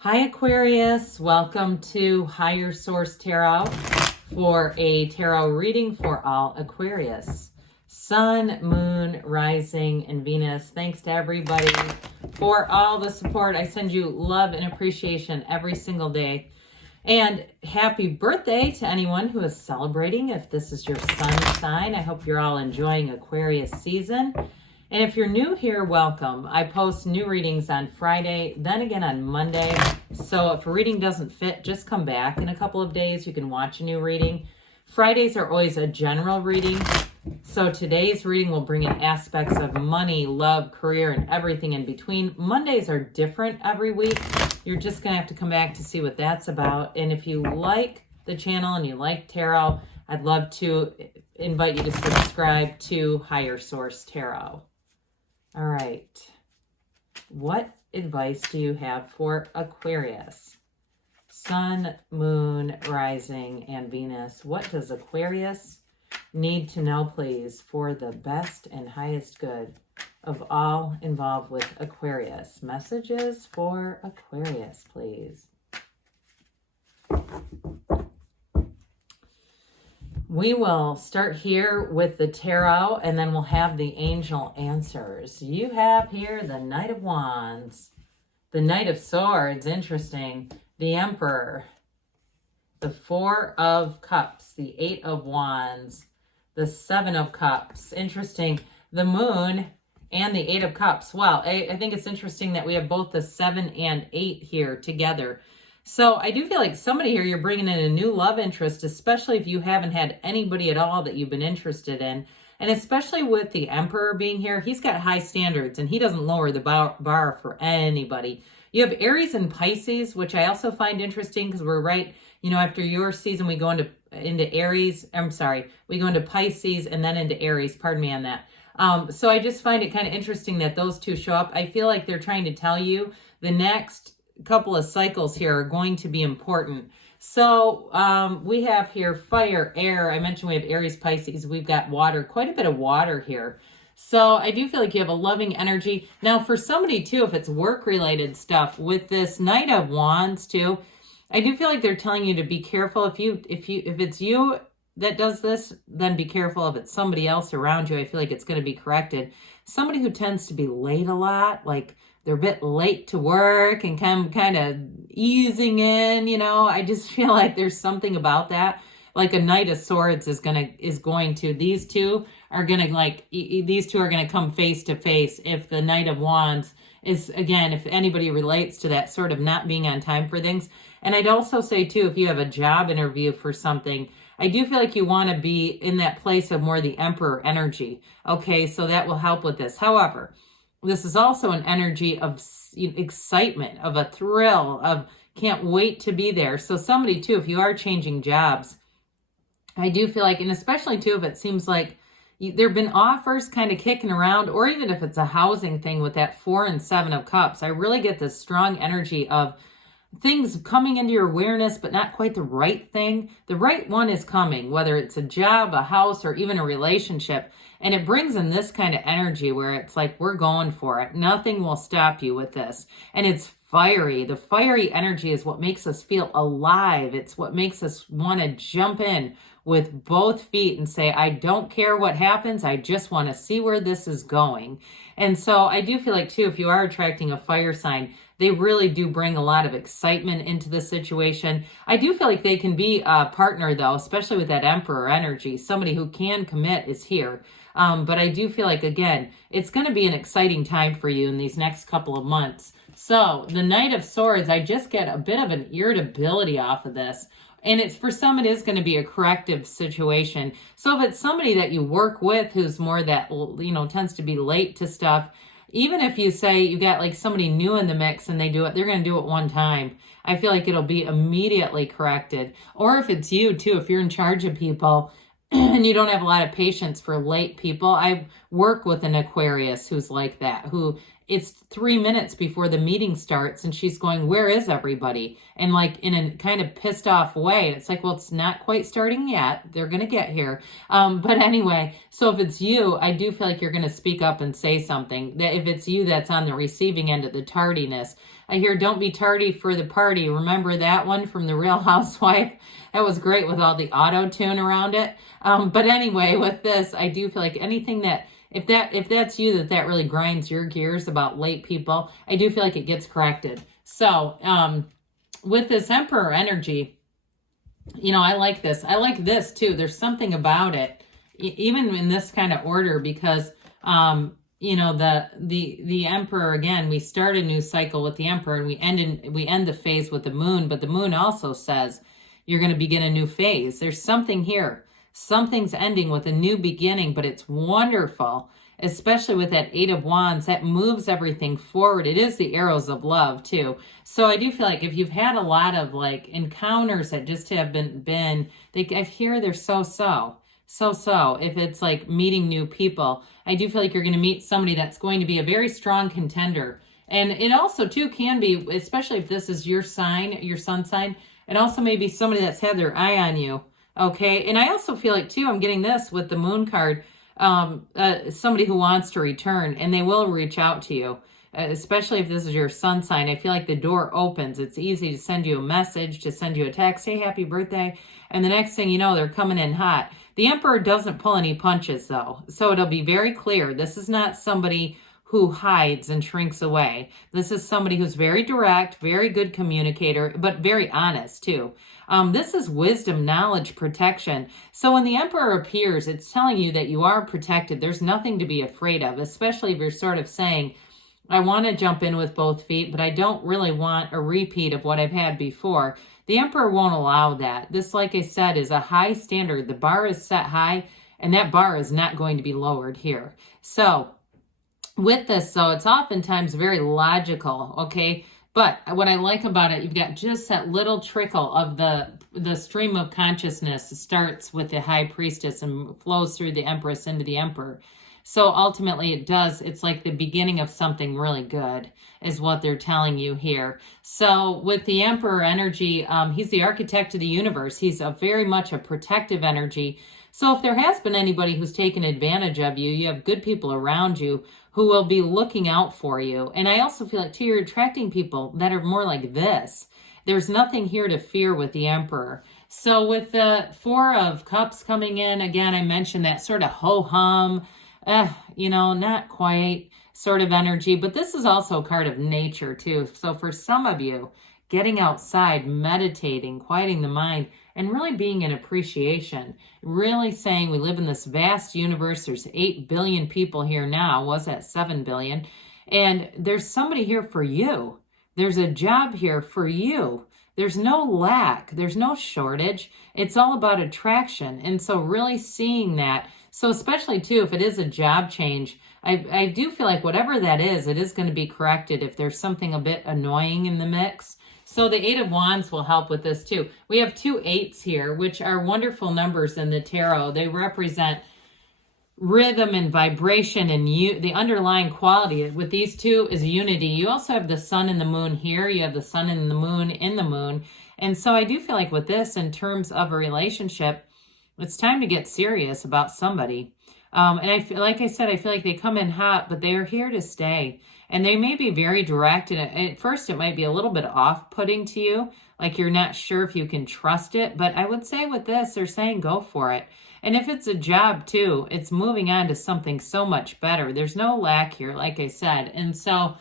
Hi Aquarius, welcome to Higher Source Tarot for a tarot reading for all Aquarius. Sun, Moon, Rising, and Venus. Thanks to everybody for all the support. I send you love and appreciation every single day. And happy birthday to anyone who is celebrating. If this is your sun sign, I hope you're all enjoying Aquarius season. And if you're new here, welcome. I post new readings on Friday, then again on Monday. So if a reading doesn't fit, just come back in a couple of days. You can watch a new reading. Fridays are always a general reading. So today's reading will bring in aspects of money, love, career, and everything in between. Mondays are different every week. You're just going to have to come back to see what that's about. And if you like the channel and you like tarot, I'd love to invite you to subscribe to Higher Source Tarot. All right. What advice do you have for Aquarius? Sun, Moon, Rising, and Venus. What does Aquarius need to know, please, for the best and highest good of all involved with Aquarius? Messages for Aquarius, please. We will start here with the tarot, and then we'll have the angel answers. You have here the Knight of Wands, the Knight of Swords, interesting, the Emperor, the Four of Cups, the Eight of Wands, the Seven of Cups, interesting, the Moon, and the Eight of Cups. Wow, I think it's interesting that we have both the 7 and 8 here together. So I do feel like somebody here, you're bringing in a new love interest, especially if you haven't had anybody at all that you've been interested in. And especially with the Emperor being here, he's got high standards and he doesn't lower the bar for anybody. You have Aries and Pisces, which I also find interesting because we're right, after your season, we go into Aries. We go into Pisces and then into Aries. Pardon me on that. So I just find it kind of interesting that those two show up. I feel like they're trying to tell you the next couple of cycles here are going to be important. So we have here fire, air. I mentioned we have Aries, Pisces. We've got water, quite a bit of water here. So I do feel like you have a loving energy. Now for somebody too, if it's work related stuff with this Knight of Wands too, I do feel like they're telling you to be careful. If it's you that does this, then be careful. If it's somebody else around you, I feel like it's going to be corrected. Somebody who tends to be late a lot, like they're a bit late to work and kind of easing in, I just feel like there's something about that. Like a Knight of Swords these two are going to come face to face. If the Knight of Wands is, again, if anybody relates to that sort of not being on time for things. And I'd also say too, if you have a job interview for something, I do feel like you want to be in that place of more the Emperor energy. Okay, so that will help with this. However, this is also an energy of excitement, of a thrill, of can't wait to be there. So somebody too, if you are changing jobs, I do feel like, and especially too, if it seems like there have been offers kind of kicking around, or even if it's a housing thing with that 4 and 7 of Cups, I really get this strong energy of things coming into your awareness, but not quite the right thing. The right one is coming, whether it's a job, a house, or even a relationship. And it brings in this kind of energy where it's like, we're going for it. Nothing will stop you with this. And it's fiery. The fiery energy is what makes us feel alive. It's what makes us want to jump in with both feet and say, I don't care what happens. I just want to see where this is going. And so I do feel like too, if you are attracting a fire sign, they really do bring a lot of excitement into the situation. I do feel like they can be a partner though, especially with that Emperor energy. Somebody who can commit is here. But I do feel like, again, it's going to be an exciting time for you in these next couple of months. So the Knight of Swords, I just get a bit of an irritability off of this. And it's for some, it is going to be a corrective situation. So if it's somebody that you work with who's more that, tends to be late to stuff, even if you say you got like somebody new in the mix and they do it, they're going to do it one time. I feel like it'll be immediately corrected. Or if it's you too, if you're in charge of people and you don't have a lot of patience for late people, I work with an Aquarius who's like that, who it's 3 minutes before the meeting starts and she's going, where is everybody? And like in a kind of pissed off way. It's like, well, it's not quite starting yet. They're going to get here. But anyway, so if it's you, I do feel like you're going to speak up and say something. That if it's you that's on the receiving end of the tardiness, I hear, don't be tardy for the party. Remember that one from The Real Housewife? That was great with all the auto-tune around it. But anyway, with this, I do feel like anything that, if that's you, that really grinds your gears about late people, I do feel like it gets corrected. So with this Emperor energy, you know, I like this. I like this too. There's something about it, even in this kind of order, because you know, the Emperor, again, we start a new cycle with the Emperor and we end the phase with the Moon, but the Moon also says you're going to begin a new phase. There's something here. Something's ending with a new beginning, but it's wonderful, especially with that Eight of Wands. That moves everything forward. It is the arrows of love too. So I do feel like if you've had a lot of like encounters that just have been I hear they're so. If it's like meeting new people, I do feel like you're going to meet somebody that's going to be a very strong contender. And it also too can be, especially if this is your sign, your sun sign, it also may be somebody that's had their eye on you. Okay. And I also feel like too, I'm getting this with the Moon card, somebody who wants to return, and they will reach out to you. Especially if this is your sun sign, I feel like the door opens. It's easy to send you a message, to send you a text, hey, happy birthday. And the next thing you know, they're coming in hot. The Emperor doesn't pull any punches though. So it'll be very clear. This is not somebody who hides and shrinks away. This is somebody who's very direct, very good communicator, but very honest too. This is wisdom, knowledge, protection. So when the Emperor appears, it's telling you that you are protected. There's nothing to be afraid of, especially if you're sort of saying, I want to jump in with both feet, but I don't really want a repeat of what I've had before. The Emperor won't allow that. This, like I said, is a high standard. The bar is set high, and that bar is not going to be lowered here. So with this, so it's oftentimes very logical, okay? But what I like about it, you've got just that little trickle of the stream of consciousness. It starts with the High Priestess and flows through the Empress into the Emperor. So ultimately it's like the beginning of something really good is what they're telling you here. So with the Emperor energy, he's the architect of the universe. He's very much a protective energy. So if there has been anybody who's taken advantage of you, you have good people around you who will be looking out for you. And I also feel like too, you're attracting people that are more like this. There's nothing here to fear with the Emperor. So with the Four of Cups coming in, again, I mentioned that sort of ho-hum, you know, not quite sort of energy, but this is also a card of nature too. So for some of you, getting outside, meditating, quieting the mind, and really being in appreciation, really saying we live in this vast universe. There's 8 billion people here now, was that 7 billion? And there's somebody here for you. There's a job here for you. There's no lack. There's no shortage. It's all about attraction. And so really seeing that. So especially too, if it is a job change, I do feel like whatever that is, it is going to be corrected if there's something a bit annoying in the mix. So the Eight of Wands will help with this too. We have 2 8s here, which are wonderful numbers in the tarot. They represent rhythm and vibration, and the underlying quality with these two is unity. You also have the Sun and the Moon here. You have the Sun and the Moon in the Moon. And so I do feel like with this, in terms of a relationship, it's time to get serious about somebody. And I feel, like I said, I feel like they come in hot, but they are here to stay. And they may be very direct. And at first, it might be a little bit off-putting to you, like you're not sure if you can trust it. But I would say with this, they're saying go for it. And if it's a job too, it's moving on to something so much better. There's no lack here, like I said. And so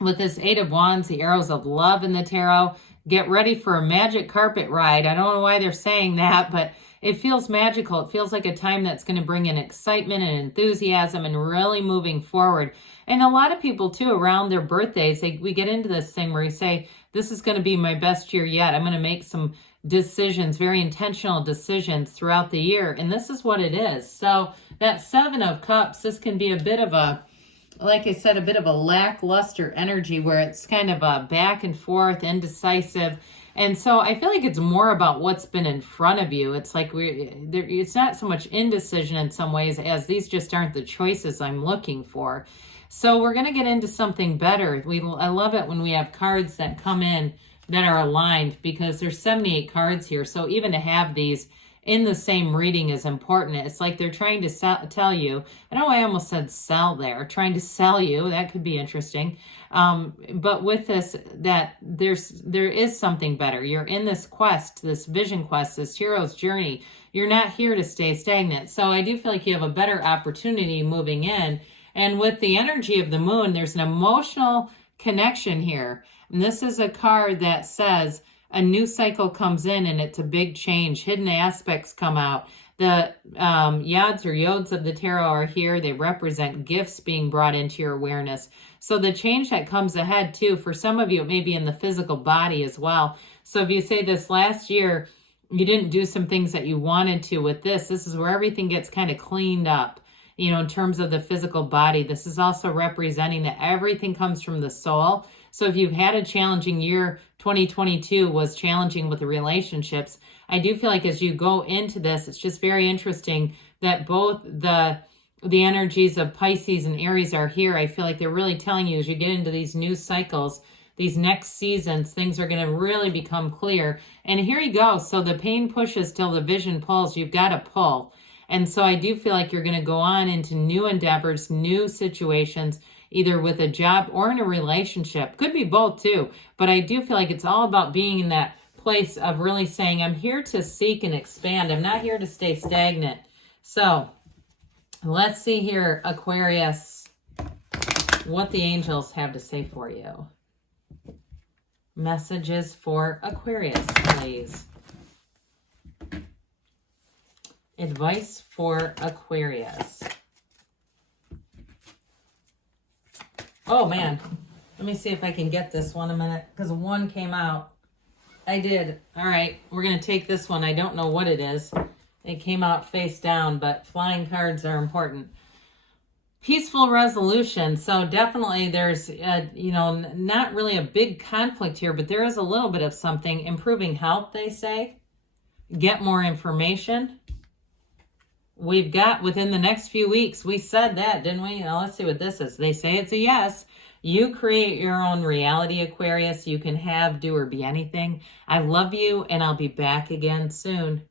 with this Eight of Wands, the arrows of love in the tarot, get ready for a magic carpet ride. I don't know why they're saying that, but it feels magical. It feels like a time that's going to bring in excitement and enthusiasm and really moving forward. And a lot of people too, around their birthdays, we get into this thing where you say, this is going to be my best year yet. I'm going to make some decisions, very intentional decisions throughout the year. And this is what it is. So that Seven of Cups, this can be a bit of a, like I said, a bit of a lackluster energy where it's kind of a back and forth, indecisive. And so I feel like it's more about what's been in front of you. It's like it's not so much indecision in some ways as these just aren't the choices I'm looking for. So we're going to get into something better. I love it when we have cards that come in that are aligned, because there's 78 cards here. So even to have these in the same reading is important. It's like they're trying to tell you. I know I almost said sell there. Trying to sell you. That could be interesting. But with this, that there is something better. You're in this quest, this vision quest, this hero's journey. You're not here to stay stagnant. So I do feel like you have a better opportunity moving in. And with the energy of the moon, there's an emotional connection here. And this is a card that says a new cycle comes in, and it's a big change. Hidden aspects come out. The yads or yods of the tarot are here. They represent gifts being brought into your awareness. So the change that comes ahead too, for some of you, it may be in the physical body as well. So if you say this last year, you didn't do some things that you wanted to with this is where everything gets kind of cleaned up. You know, in terms of the physical body, this is also representing that everything comes from the soul. So if you've had a challenging year, 2022 was challenging with the relationships, I do feel like as you go into this, it's just very interesting that both the energies of Pisces and Aries are here. I feel like they're really telling you as you get into these new cycles, these next seasons, things are going to really become clear. And here you go. So the pain pushes till the vision pulls. You've got to pull. And so I do feel like you're going to go on into new endeavors, new situations, either with a job or in a relationship. Could be both too. But I do feel like it's all about being in that place of really saying, I'm here to seek and expand. I'm not here to stay stagnant. So let's see here, Aquarius, what the angels have to say for you. Messages for Aquarius, please. Advice for Aquarius. Oh, man. Let me see if I can get this one a minute, because one came out. I did. All right. We're going to take this one. I don't know what it is. It came out face down, but flying cards are important. Peaceful resolution. So definitely there's, not really a big conflict here, but there is a little bit of something. Improving health, they say. Get more information. We've got within the next few weeks. We said that, didn't we? Now let's see what this is. They say it's a yes. You create your own reality, Aquarius. You can have, do, or be anything. I love you, and I'll be back again soon.